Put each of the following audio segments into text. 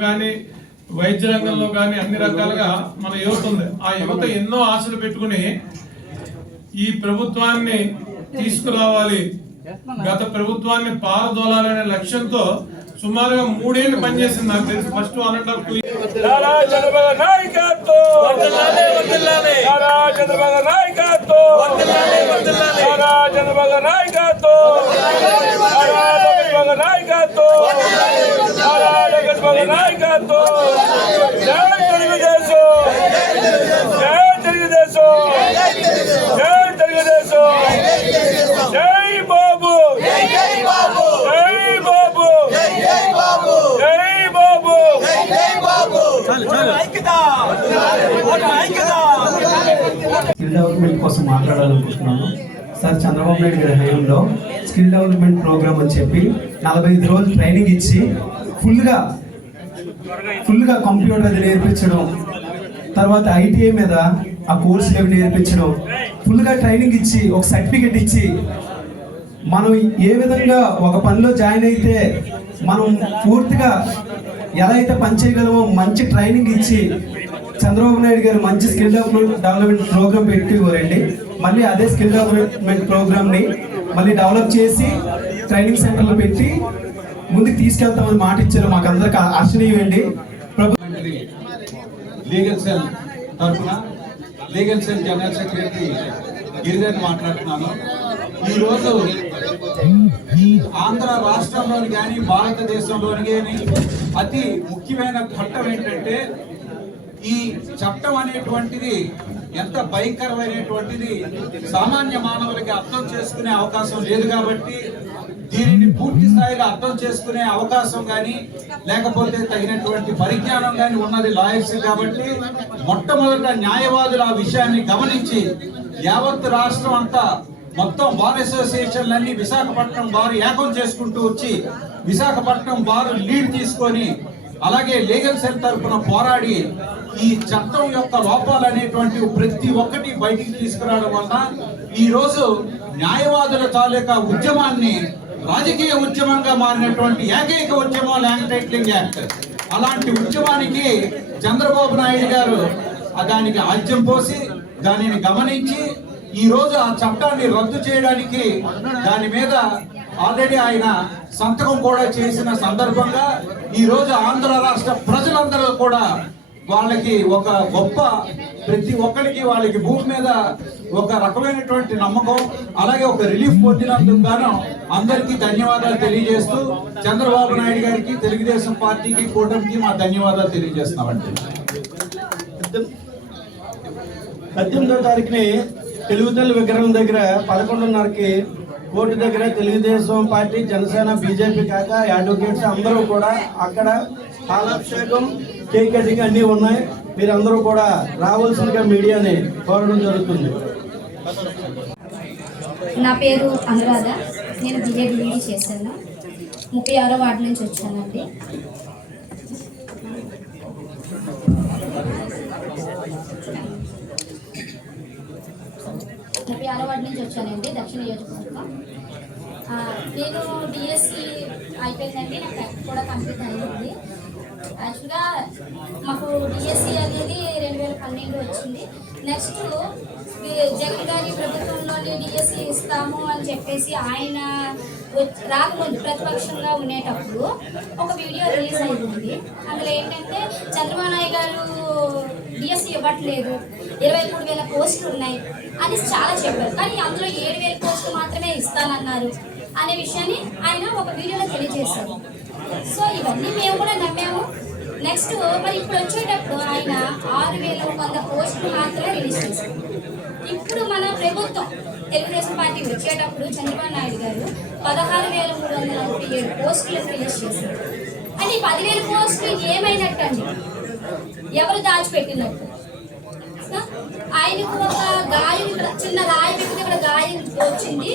కానీ వైద్య రంగంలో కానీ అన్ని రకాలుగా మన యువత ఉంది. ఆ యువత ఎన్నో ఆశలు పెట్టుకుని ఈ ప్రభుత్వాన్ని తీసుకురావాలి. గత ప్రభుత్వాన్ని పారదోలాలనే లక్ష్యంతో సుమారుగా మూడేళ్ళు పనిచేసింది నాకు తెలిసి. First one and half two నాయకత్వం! నాయకత్వం నారా చంద్రబాబు నాయకత్వం నారా చంద్రబాబు నాయకత్వం నారా చంద్రబాబు నాయకత్వం జై తెలుగుదేశం జై తెలుగుదేశం జై తెలుగుదేశం జై బాబు జై బాబు జై బాబు స్కిల్ డెవలప్మెంట్ కోసం మాట్లాడాలనుకుంటున్నాను. సార్ చంద్రబాబు నాయుడు గారి హయాంలో స్కిల్ డెవలప్మెంట్ ప్రోగ్రామ్ అని చెప్పి నలభై ఐదు రోజులు ట్రైనింగ్ ఇచ్చి ఫుల్గా ఫుల్గా కంప్యూటర్ అది నేర్పించడం తర్వాత ఐటీఐ మీద ఆ కోర్సులు ఏమి నేర్పించడం ఫుల్గా ట్రైనింగ్ ఇచ్చి ఒక సర్టిఫికెట్ ఇచ్చి మనం ఏ విధంగా ఒక పనిలో జాయిన్ అయితే మనం పూర్తిగా ఎలా అయితే పని చేయగలమో మంచి ట్రైనింగ్ ఇచ్చి చంద్రబాబు నాయుడు గారు మంచి స్కిల్ డెవలప్మెంట్ డెవలప్మెంట్ ప్రోగ్రామ్ పెట్టుకోరండి మళ్ళీ అదే స్కిల్ డెవలప్మెంట్ ప్రోగ్రామ్ని మళ్ళీ డెవలప్ చేసి ట్రైనింగ్ సెంటర్లో పెట్టి ముందుకు తీసుకెళ్తామని మాట ఇచ్చారు. మాకు అందరికి ఆశనీయండి లీగల్ సెల్ తరఫున legal cell general secretary Girijan మాట్లాడుతున్నాను. ఈరోజు ఆంధ్ర రాష్ట్రంలోని కానీ భారతదేశంలోని కానీ అతి ముఖ్యమైన ఘట్టం ఏంటంటే ఈ చట్టం అనేటువంటిది ఎంత భయంకరమైనటువంటిది సామాన్య మానవులకి అర్థం చేసుకునే అవకాశం లేదు కాబట్టి దీనిని పూర్తి స్థాయిలో అర్థం చేసుకునే అవకాశం కానీ లేకపోతే తగినటువంటి పరిజ్ఞానం కానీ ఉన్నది లాయర్స్ కాబట్టి మొట్టమొదట న్యాయవాదులు ఆ విషయాన్ని గమనించి యావత్ రాష్ట్రం అంతా మొత్తం బార్ అసోసియేషన్లన్నీ విశాఖపట్నం బార్ ఏకం చేసుకుంటూ వచ్చి విశాఖపట్నం బార్ లీడ్ తీసుకొని అలాగే లీగల్ సెల్ తరఫున పోరాడి ఈ చట్టం యొక్క లోపాలు అనేటువంటి ప్రతి ఒక్కటి బయటికి తీసుకురావడం వలన ఈరోజు న్యాయవాదుల తాలూకా ఉద్యమాన్ని రాజకీయ ఉద్యమంగా మారినటువంటి ఏకైక ఉద్యమం ల్యాండ్ టైట్లింగ్ యాక్ట్. అలాంటి ఉద్యమానికి చంద్రబాబు నాయుడు గారు దానికి ఆజ్యం పోసి దానిని గమనించి ఈ రోజు ఆ చట్టాన్ని రద్దు చేయడానికి దాని మీద ఆల్రెడీ ఆయన సంతకం కూడా చేసిన సందర్భంగా ఈ రోజు ఆంధ్ర రాష్ట్ర ప్రజలందరూ కూడా వాళ్ళకి ఒక గొప్ప ప్రతి ఒక్కరికి వాళ్ళకి భూమి మీద ఒక రకమైనటువంటి నమ్మకం అలాగే ఒక రిలీఫ్ పొందినందుకు గాను అందరికీ ధన్యవాదాలు తెలియజేస్తూ చంద్రబాబు నాయుడు గారికి తెలుగుదేశం పార్టీకి కూటమికి మా ధన్యవాదాలు తెలియజేస్తున్నామండి. పద్దెనిమిదో తారీఖుని తెలుగుతల్లి విగ్రహం దగ్గర పదకొండున్నరకి కోర్టు దగ్గర తెలుగుదేశం పార్టీ జనసేన బీజేపీ కాక అడ్వకేట్స్ అందరూ కూడా అక్కడ పాలాభిషేకం కేక్ కటింగ్ అన్నీ ఉన్నాయి. మీరందరూ కూడా రావాల్సిందిగా మీడియాని కోరడం జరుగుతుంది. నా పేరు అనురాధ. నేను బిఏ డిగ్రీ చేశాను. ముప్పై ఆరో వార్డు నుంచి వచ్చానండి. ముప్పై ఆరో వార్డు నుంచి వచ్చానండి దక్షిణ నియోజకవర్గం. నేను డిఎస్సి అయిపోయిందండి. నాకు కూడా కంప్లీట్ అయింది. యాక్చువల్గా మాకు డిఎస్సి అనేది రెండు వేల పన్నెండు వచ్చింది. నెక్స్ట్ జగన్ గారి ప్రభుత్వంలోనే డిఎస్సి ఇస్తాము అని చెప్పేసి ఆయన రాకముందు ప్రతిపక్షంగా ఉండేటప్పుడు ఒక వీడియో రిలీజ్ అయింది. అందులో ఏంటంటే చంద్రబాబు నాయుడు గారు డిఎస్సి ఇవ్వట్లేదు. ఇరవై మూడు వేల పోస్టులు ఉన్నాయి అని చాలా చెప్పారు. కానీ అందులో ఏడు వేల పోస్టులు మాత్రమే ఇస్తానన్నారు అనే విషయాన్ని ఆయన ఒక వీడియోలో తెలియజేశారు. సో ఇవన్నీ మేము కూడా నమ్మాము. నెక్స్ట్ మరి ఇప్పుడు వచ్చేటప్పుడు ఆయన ఆరు వేల వంద పోస్టులు మాత్రమే రిలీజ్ చేశారు. ఇప్పుడు మన ప్రభుత్వం తెలుగుదేశం పార్టీ వచ్చేటప్పుడు చంద్రబాబు నాయుడు గారు పదహారు వేల మూడు వందల ముప్పై ఏడు పోస్టులను రిలీజ్ చేశారు. అంటే పదివేల పోస్టులు ఏమైనట్టండి? ఎవరు దాచిపెట్టినట్టు? ఆయనకు ఒక గాయం ఇక్కడ చిన్న రాయి పెట్టి ఇక్కడ గాయం వచ్చింది.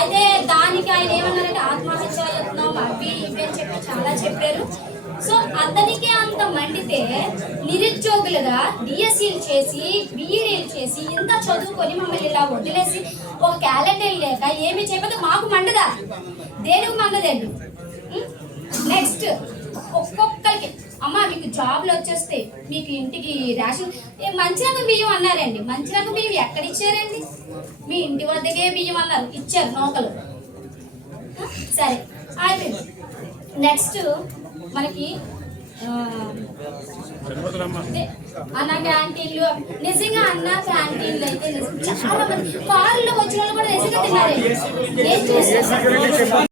అయితే దానికి ఆయన ఏమన్నారంటే ఆత్మహత్య యత్నం అవి ఇవి అని చెప్పి చాలా చెప్పారు. అతనికే అంత మండితే నిరుద్యోగులుగా డిఎస్సీలు చేసి బీఈడీలు చేసి ఇంత చదువుకొని మమ్మల్ని ఇలా వదిలేసి ఒక క్యాలెండర్ లేక ఏమి చెప్పదు మాకు మండదా? దేనికి మండదండి? నెక్స్ట్ ఒక్కొక్కరికి. అమ్మ మీకు జాబ్లు వచ్చేస్తే మీకు ఇంటికి రేషన్ మంచి రకం బియ్యం అన్నారండి. మంచి రకం బియ్యం ఎక్కడ ఇచ్చారండి? మీ ఇంటి వద్దకే బియ్యం అన్నారు. ఇచ్చారు నౌకలు. సరే అయిపోయింది. నెక్స్ట్ మనకి అన్న క్యాంటీన్లు. నిజంగా అన్న క్యాంటీన్లు అయితే చాలా మంది కార్లు వచ్చిన వాళ్ళు కూడా